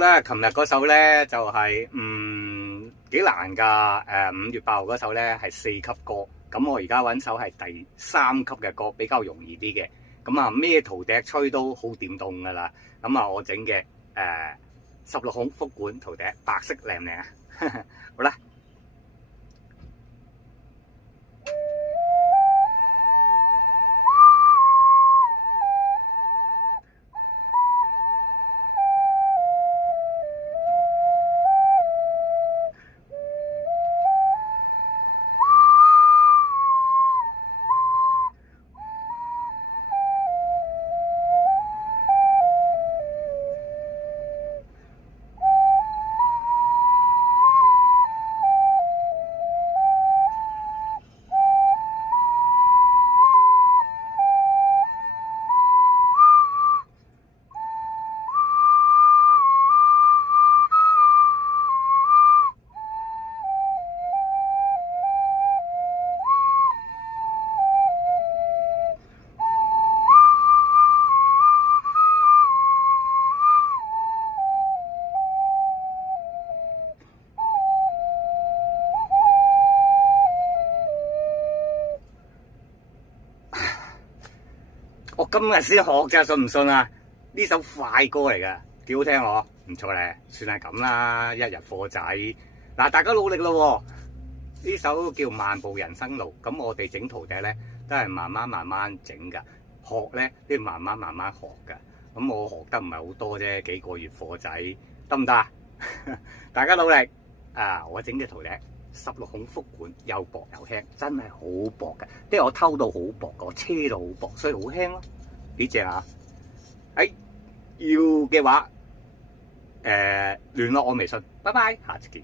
啦，琴日嗰首咧就係幾難㗎。5月8號嗰首咧係4級歌，咁我而家揾首係第3級嘅歌，比較容易啲嘅。咁啊咩陶笛吹都好掂當㗎啦。咁啊我整嘅16孔福管陶笛，白色靚唔靚啊？好啦。我今日先學咋，信唔信啊？呢首快歌嚟㗎，幾好聽喎，唔錯咧，算係咁啦，一日課仔。嗱，大家努力咯喎！呢首叫《漫步人生路》，咁我哋整陶笛咧都係慢慢整㗎，學咧都要慢慢學㗎。咁我學得唔係好多啫，幾個月課仔，得唔得啊？大家努力啊！我整嘅陶笛16孔福管，又薄又輕，真係好薄嘅，即係我偷到好薄，我車到好薄，所以好輕咯。呢隻啊，要嘅話，聯絡我微信，拜拜，下次見。